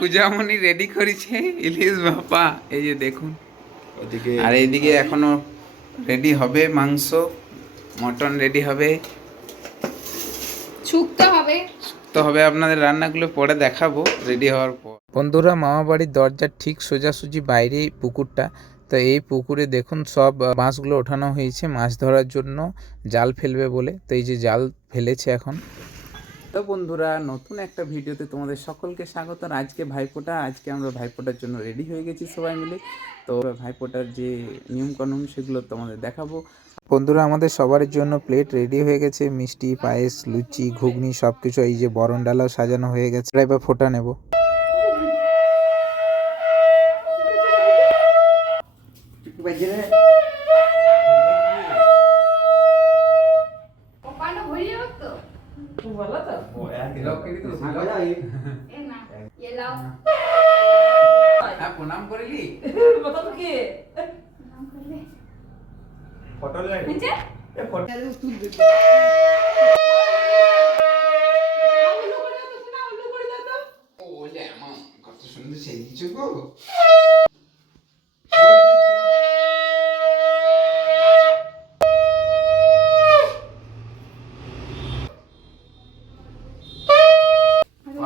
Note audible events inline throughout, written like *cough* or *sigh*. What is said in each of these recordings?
Pujamoni ready করেছে। ইলিশ বাপা এই যে দেখুন। ওদিকে আর এইদিকে এখনও রেডি হবে মাংস মটন রেডি হবে। শুকতে হবে। তো হবে আপনাদের রান্নাগুলো পরে দেখাবো রেডি হওয়ার পর। বন্ধুরা মামা বাড়ির দরজার ঠিক সোজাসুজি বাইরেই পুকুরটা। তো এই পুকুরে দেখুন সব মাছগুলো ওঠানো হয়েছে মাছ ধরার জন্য। জাল ফেলবে বলে। তো এই যে জাল ফেলেছে এখন। তো বন্ধুরা, নতুন একটা ভিডিওতে তোমাদের সকলকে স্বাগত। আর আজকে ভাইফোঁটা, আজকে আমরা ভাইফোঁটার জন্য রেডি হয়ে গেছি সবাই মিলে। তো ভাইফোঁটার যে নিয়মকানুন, সেগুলো তোমাদের দেখাবো। বন্ধুরা, আমাদের সবার জন্য প্লেট রেডি হয়ে গেছে। মিষ্টি, পায়েস, লুচি, ঘুগনি সব কিছু এই যে বরণ ডালাও সাজানো হয়ে গেছে। এবার ফোঁটা নেব। পানো এ না এ লাও। হ্যাঁ প্রণাম করিলি? নাম করলে। ফটো লাইট নিচে? ওলে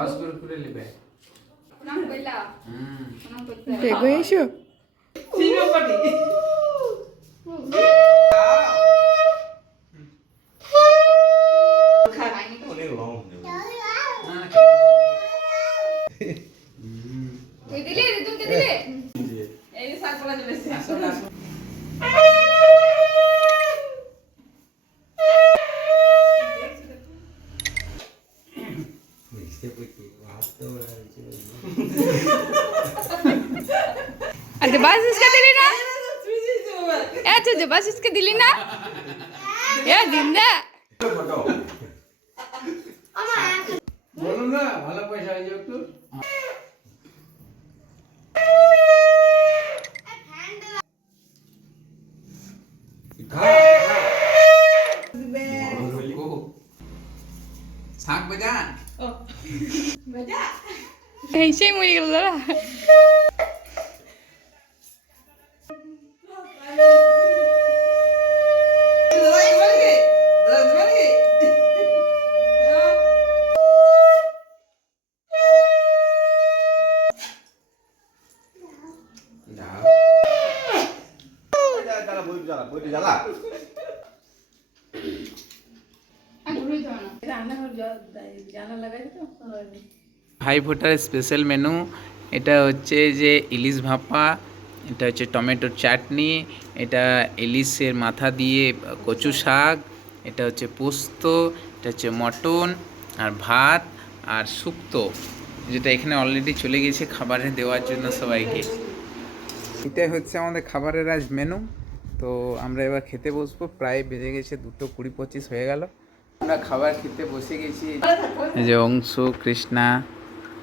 পাস করে করে নেবে। নাম কইলা। হুম। নাম করতে। এসো? খাইনি তো তুই দিলি? রিতুকে এই যে করা চলেছে আচ্ছা বাস ইসকা দিলি না? আচ্ছা আচ্ছা বাস ইসকা দিলি না? এ দিন্দা বলুন না ভালো পয়সা হয়ে যাবে একটু শাক সেই মরে গেল দাদা যাও জ্বালা বই ভাই ফোটার স্পেশাল মেনু এটা হচ্ছে যে ইলিশ ভাপা, এটা হচ্ছে টমেটোর চাটনি, এটা ইলিশের মাথা দিয়ে কচু শাক, এটা হচ্ছে পোস্ত, এটা হচ্ছে মটন আর ভাত আর শুক্তো, যেটা এখানে অলরেডি চলে গেছে খাবারে দেওয়ার জন্য সবাইকে। এটাই হচ্ছে আমাদের খাবারের আজ মেনু তো আমরা এবার খেতে বসবো, প্রায় বেজে গেছে দুটো কুড়ি পঁচিশ হয়ে গেল। আমরা খাবার খেতে বসে গেছি। যে অংশু, কৃষ্ণা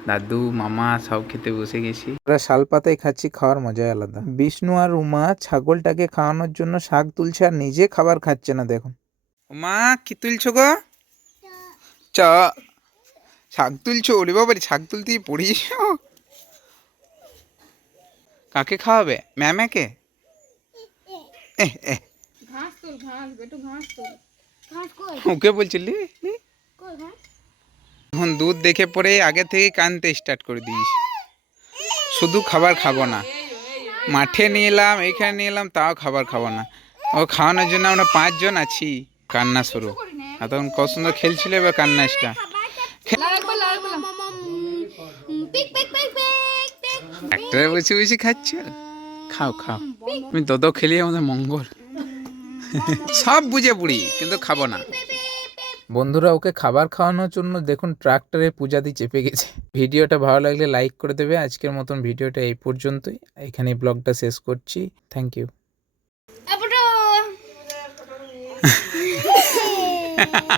দাদু মামা সব খেতে বসে গেছি। আমরা শাল পাতায় খাচ্ছি খাওয়ার মজাই আলাদা। বিষ্ণু আর উমা ছাগলটাকে খাওয়ানোর জন্য শাক তুলছে আর নিজে খাবার খাচ্ছে না দেখুন। উমা কি তুলছো গো? চ। শাক তুলছো? ওরে বাবারি শাক তুলতে পড়িস? কাকে খাওয়াবে? ম্যামাকে? ঘাস তুল ঘাস বেটু ঘাস তুল। ঘাস কই ওকে বলছিলি? কই ঘাস? এখন দুধ দেখে পরে আগে থেকেই কানতে স্টার্ট করে দিস শুধু খাবার খাব না। মাঠে নিয়ে এলাম, এখানে নিয়ে এলাম, তাও খাবার খাব না। ও খাওয়ানোর জন্য আমরা পাঁচজন আছি। কান্না শুরু। আর তখন কত সুন্দর খেলছিল এবার কান্না স্টার্ট লাড়াকো লাড়াকো পিক পিক পিক পিক পিক একটা বসে বসে খাচ্ছ? খাও খাও। তুমি তত খেলি আমাদের মঙ্গল। সব বুঝে পুড়ি কিন্তু খাব না। বন্ধুরা ওকে খাবার খাওয়ানোর জন্য দেখুন ট্রাক্টরে পূজাদি চেপে গেছে। ভিডিওটা ভালো লাগলে লাইক করে দেবে। আজকের মতন ভিডিওটা এই পর্যন্তই। এখানে ব্লগটা শেষ করছি। Thank you *laughs* *laughs*